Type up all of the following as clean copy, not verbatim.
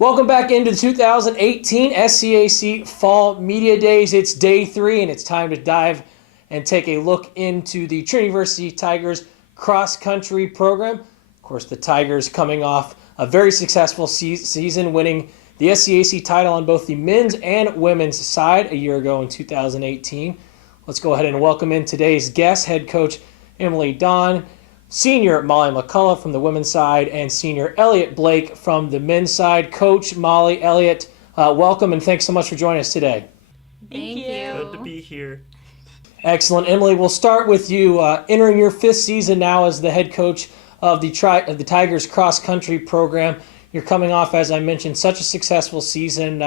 Welcome back into the 2018 SCAC Fall Media Days. It's day 3, and it's time to dive and take a look into the Trinity University Tigers cross-country program. Of course, the Tigers coming off a very successful season, winning the SCAC title on both the men's and women's side a year ago in 2018. Let's go ahead and welcome in today's guest, head coach Emily Daum, senior Molly McCullough from the women's side, and senior Elliot Blake from the men's side. Coach, Molly, Elliot, welcome, and thanks so much for joining us today. Thank you. Good to be here. Excellent. Emily, we'll start with you. Entering your 5th season now as the head coach of the Tigers cross-country program. You're coming off, as I mentioned, such a successful season,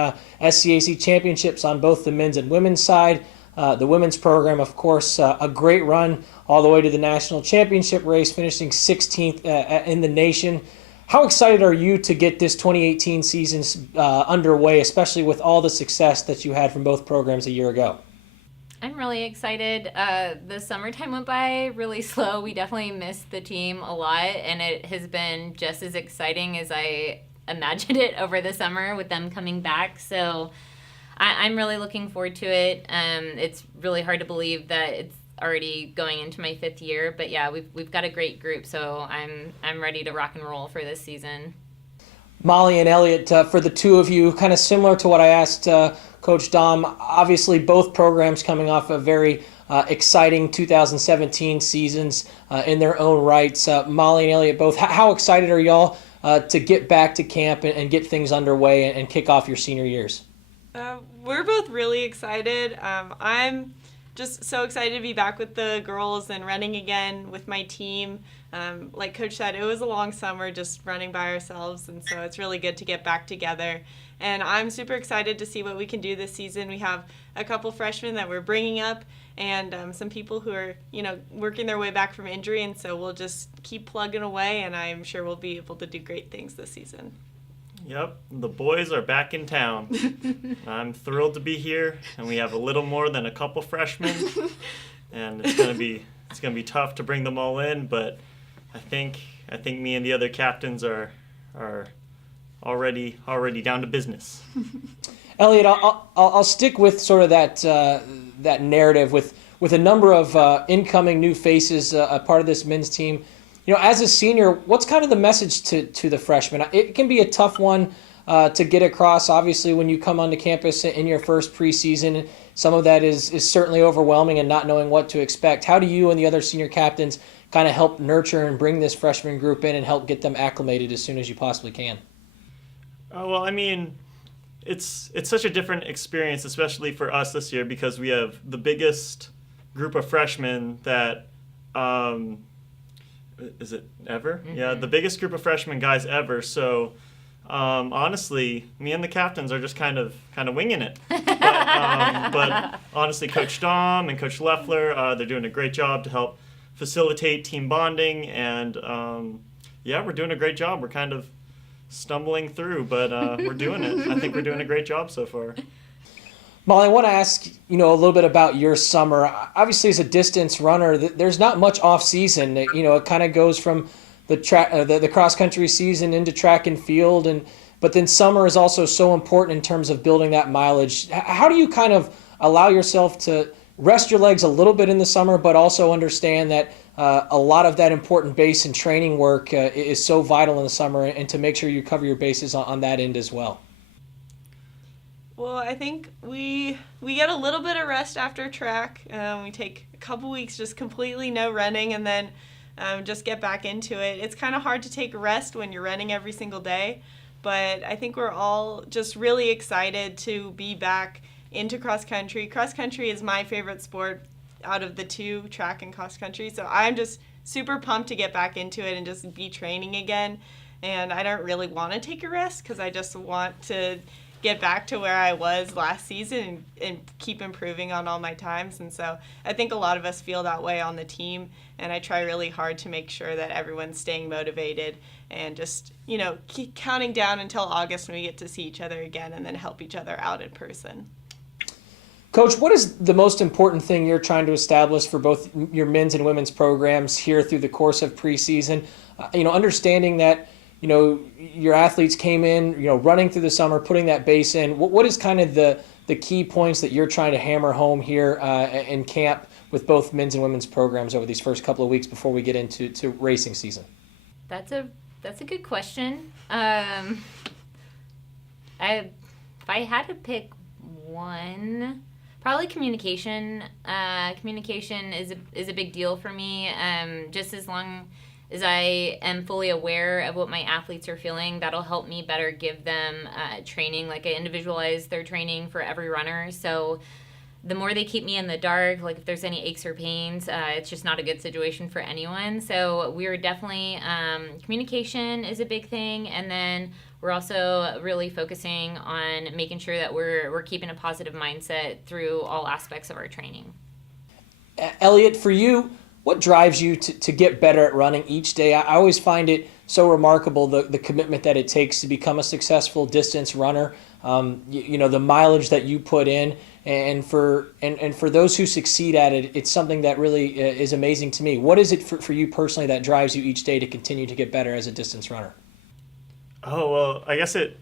SCAC championships on both the men's and women's side. The women's program, of course, a great run all the way to the national championship race, finishing 16th in the nation. How excited are you to get this 2018 season underway, especially with all the success that you had from both programs a year ago? I'm really excited. The summertime went by really slow. We definitely missed the team a lot, and it has been just as exciting as I imagined it over the summer with them coming back. So I'm really looking forward to it. It's really hard to believe that it's already going into my 5th year, but yeah, we've got a great group, so I'm ready to rock and roll for this season. Molly and Elliot, for the two of you, kind of similar to what I asked Coach Daum, obviously both programs coming off a very exciting 2017 seasons in their own rights. Molly and Elliot both, how excited are y'all to get back to camp and get things underway and kick off your senior years? We're both really excited. I'm just so excited to be back with the girls and running again with my team. Like Coach said, it was a long summer just running by ourselves, and so it's really good to get back together. And I'm super excited to see what we can do this season. We have a couple freshmen that we're bringing up, and some people who are, working their way back from injury, and so we'll just keep plugging away, and I'm sure we'll be able to do great things this season. Yep, the boys are back in town. I'm thrilled to be here, and we have a little more than a couple freshmen, and it's gonna be tough to bring them all in. But I think me and the other captains are already down to business. Elliot, I'll stick with sort of that narrative with a number of incoming new faces, a part of this men's team. As a senior, what's kind of the message to the freshmen? It can be a tough one to get across. Obviously, when you come onto campus in your first preseason, some of that is certainly overwhelming and not knowing what to expect. How do you and the other senior captains kind of help nurture and bring this freshman group in and help get them acclimated as soon as you possibly can? Well, I mean, it's such a different experience, especially for us this year, because we have the biggest group of freshmen that is it ever? Mm-hmm. Yeah, the biggest group of freshman guys ever. So honestly, me and the captains are just kind of winging it. But honestly, Coach Daum and Coach Leffler, they're doing a great job to help facilitate team bonding, and we're doing a great job. We're kind of stumbling through, but we're doing it. I think we're doing a great job so far. Molly, I want to ask a little bit about your summer. Obviously, as a distance runner, there's not much off season. It kind of goes from the cross country season into track and field, but then summer is also so important in terms of building that mileage. How do you kind of allow yourself to rest your legs a little bit in the summer, but also understand that a lot of that important base and training work is so vital in the summer, and to make sure you cover your bases on that end as well? Well, I think we get a little bit of rest after track. We take a couple weeks just completely no running, and then just get back into it. It's kind of hard to take a rest when you're running every single day, but I think we're all just really excited to be back into cross country. Cross country is my favorite sport out of the two, track and cross country, so I'm just super pumped to get back into it and just be training again. And I don't really want to take a rest because I just want to get back to where I was last season and keep improving on all my times. And so I think a lot of us feel that way on the team, and I try really hard to make sure that everyone's staying motivated and just, keep counting down until August when we get to see each other again and then help each other out in person. Coach, what is the most important thing you're trying to establish for both your men's and women's programs here through the course of preseason? Understanding that your athletes came in, running through the summer, putting that base in. What is kind of the key points that you're trying to hammer home here in camp with both men's and women's programs over these first couple of weeks before we get into racing season? That's a good question. If I had to pick one, probably communication. Communication is a big deal for me. Just as long as I am fully aware of what my athletes are feeling, that'll help me better give them training. Like, I individualize their training for every runner. So the more they keep me in the dark, like if there's any aches or pains, it's just not a good situation for anyone. So we're definitely, communication is a big thing. And then we're also really focusing on making sure that we're keeping a positive mindset through all aspects of our training. Elliot, for you, what drives you to get better at running each day? I always find it so remarkable, the commitment that it takes to become a successful distance runner. The mileage that you put in, and for those who succeed at it, it's something that really is amazing to me. What is it for you personally that drives you each day to continue to get better as a distance runner? Oh, well, I guess the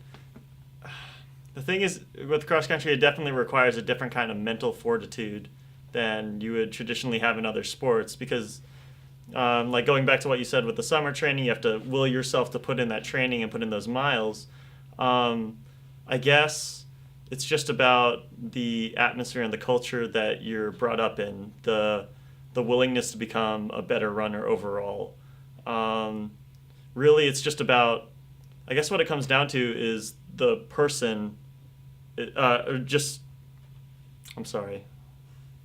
thing is, with cross country, it definitely requires a different kind of mental fortitude than you would traditionally have in other sports, because like going back to what you said with the summer training, you have to will yourself to put in that training and put in those miles. I guess it's just about the atmosphere and the culture that you're brought up in, the willingness to become a better runner overall. Really, it's just about, I guess what it comes down to is the person, I'm sorry,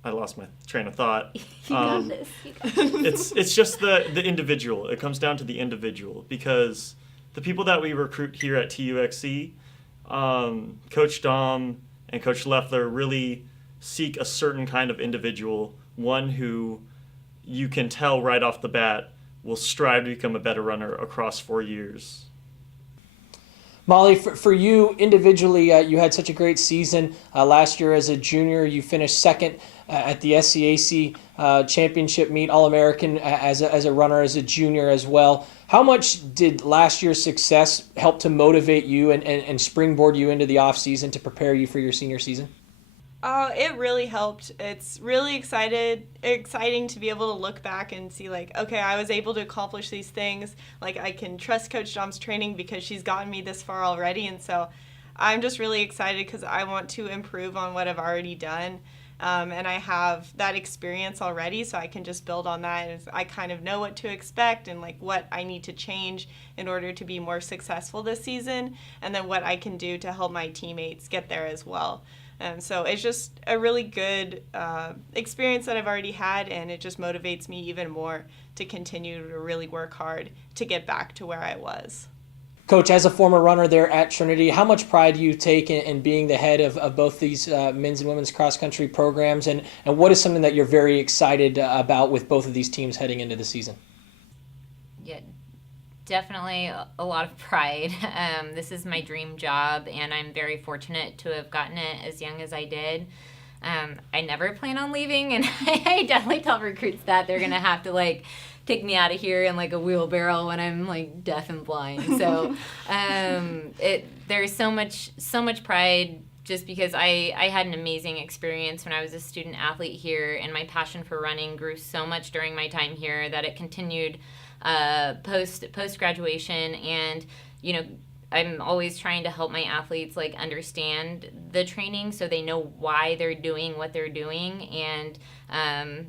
I lost my train of thought. You got this. It's just the individual. It comes down to the individual, because the people that we recruit here at TUXC, Coach Daum and Coach Leffler really seek a certain kind of individual, one who you can tell right off the bat will strive to become a better runner across 4 years. Molly, for you individually, you had such a great season. Last year as a junior, you finished second at the SCAC championship meet, All-American as a runner, as a junior as well. How much did last year's success help to motivate you and springboard you into the off-season to prepare you for your senior season? It really helped. It's really exciting to be able to look back and see, like, okay, I was able to accomplish these things. Like, I can trust Coach Daum's training because she's gotten me this far already. And so I'm just really excited because I want to improve on what I've already done. And I have that experience already, so I can just build on that. And I kind of know what to expect and like what I need to change in order to be more successful this season, and then what I can do to help my teammates get there as well. So it's just a really good experience that I've already had, and it just motivates me even more to continue to really work hard to get back to where I was. Coach, as a former runner there at Trinity, how much pride do you take in being the head of both these men's and women's cross-country programs, and what is something that you're very excited about with both of these teams heading into the season? Yeah, definitely a lot of pride. This is my dream job, and I'm very fortunate to have gotten it as young as I did. I never plan on leaving, and I definitely tell recruits that they're going to have to, take me out of here in, a wheelbarrow when I'm, deaf and blind. So there's so much pride just because I had an amazing experience when I was a student athlete here, and my passion for running grew so much during my time here that it continued post graduation. And I'm always trying to help my athletes understand the training so they know why they're doing what they're doing. And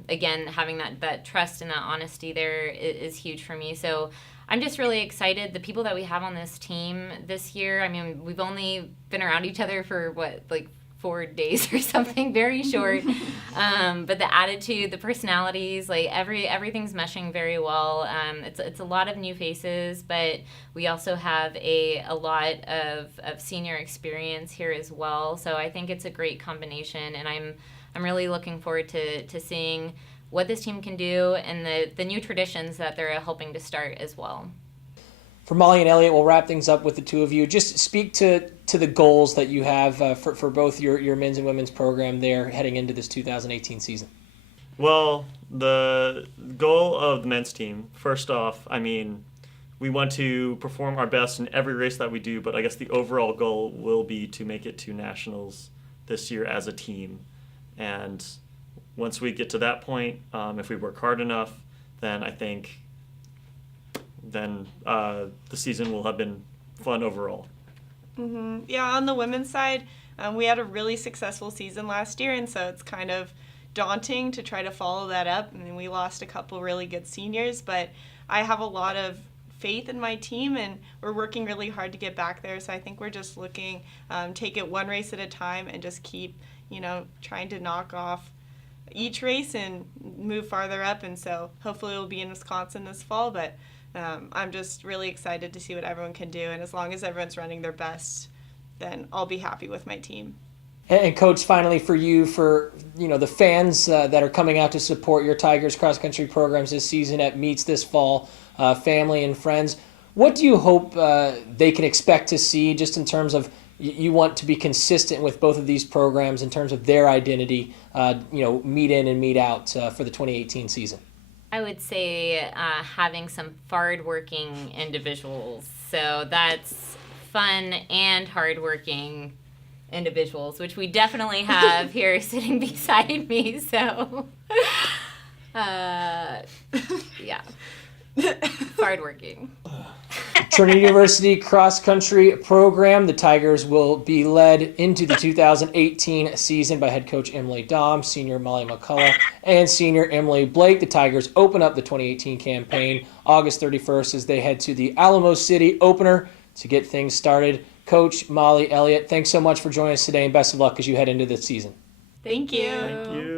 again, having that trust and that honesty there is huge for me. So I'm just really excited. The people that we have on this team this year, I mean, we've only been around each other for 4 days or something, very short. But the attitude, the personalities, everything's meshing very well. It's a lot of new faces, but we also have a lot of senior experience here as well. So I think it's a great combination, and I'm really looking forward to seeing what this team can do and the new traditions that they're helping to start as well. For Molly and Elliot, we'll wrap things up with the two of you. Just speak to the goals that you have for both your men's and women's program there heading into this 2018 season. Well, the goal of the men's team, first off, we want to perform our best in every race that we do, but I guess the overall goal will be to make it to nationals this year as a team. And once we get to that point, if we work hard enough, then I think the season will have been fun overall. Mm-hmm. Yeah, on the women's side, we had a really successful season last year, and so it's kind of daunting to try to follow that up. I mean, we lost a couple really good seniors, but I have a lot of faith in my team, and we're working really hard to get back there. So I think we're just looking, take it one race at a time and just keep, trying to knock off each race and move farther up. And so hopefully we'll be in Wisconsin this fall, but I'm just really excited to see what everyone can do. And as long as everyone's running their best, then I'll be happy with my team. And Coach, finally for you, for the fans that are coming out to support your Tigers cross-country programs this season at meets this fall, family and friends, what do you hope they can expect to see just in terms of you want to be consistent with both of these programs in terms of their identity, meet in and meet out for the 2018 season? I would say having some hard-working individuals. So that's fun and hard-working individuals, which we definitely have here sitting beside me. So, yeah, hardworking. Trinity University cross-country program. The Tigers will be led into the 2018 season by head coach Emily Daum, senior Molly McCullough, and senior Emily Blake. The Tigers open up the 2018 campaign August 31st as they head to the Alamo City opener to get things started. Coach, Molly, Elliot, thanks so much for joining us today, and best of luck as you head into the season. Thank you. Thank you.